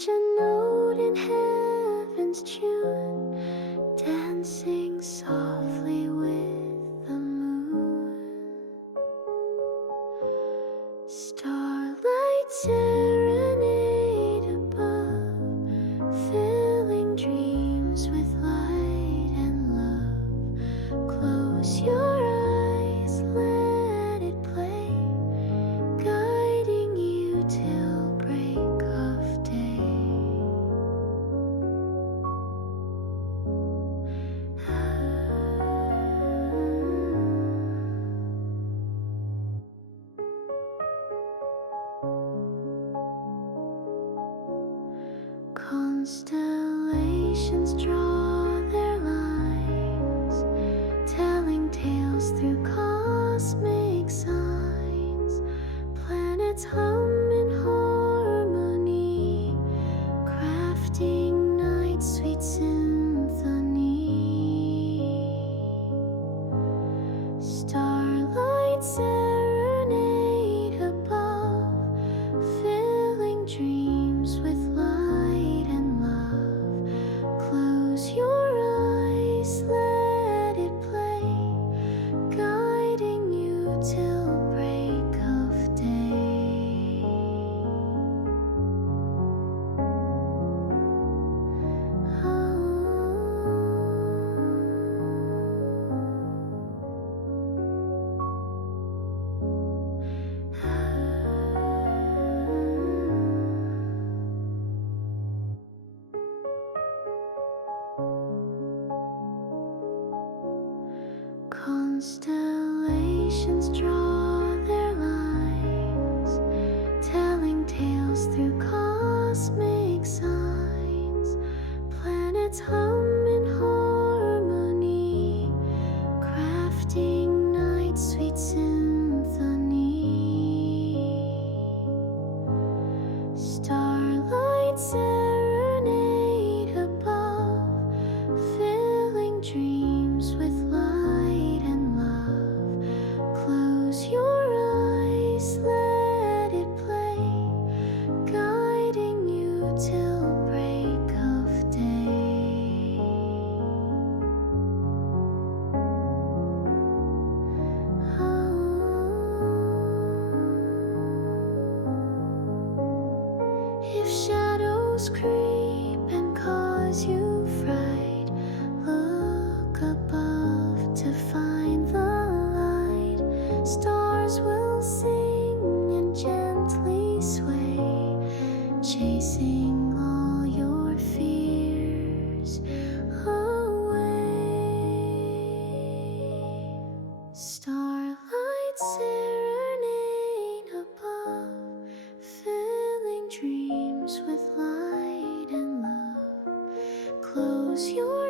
Each a note in heaven's tune, dancing softly with the moon. Starlight serenade above, filling dreams with light and love. Close your eyes, let it play, guiding you till break of day. Constellations draw their lines, telling tales through cosmic signs. Planets hum in harmony, crafting night's sweet symphony. Starlight serenade above, filling dreams with light and love. Close your eyes, let it play, guiding you till break of day. Constellations draw their lines, telling tales through cosmic signs. Planets hum in harmony, crafting night's sweet symphony. Starlight serenade above, filling dreams with light and love. Close your eyes, let it play, guiding you till break of day. If shadows creep and cause you fright, look above to find the light. Stars will sing and gently sway, chasing all your fears away. Starlight serenade above, filling dreams with light and love. Close your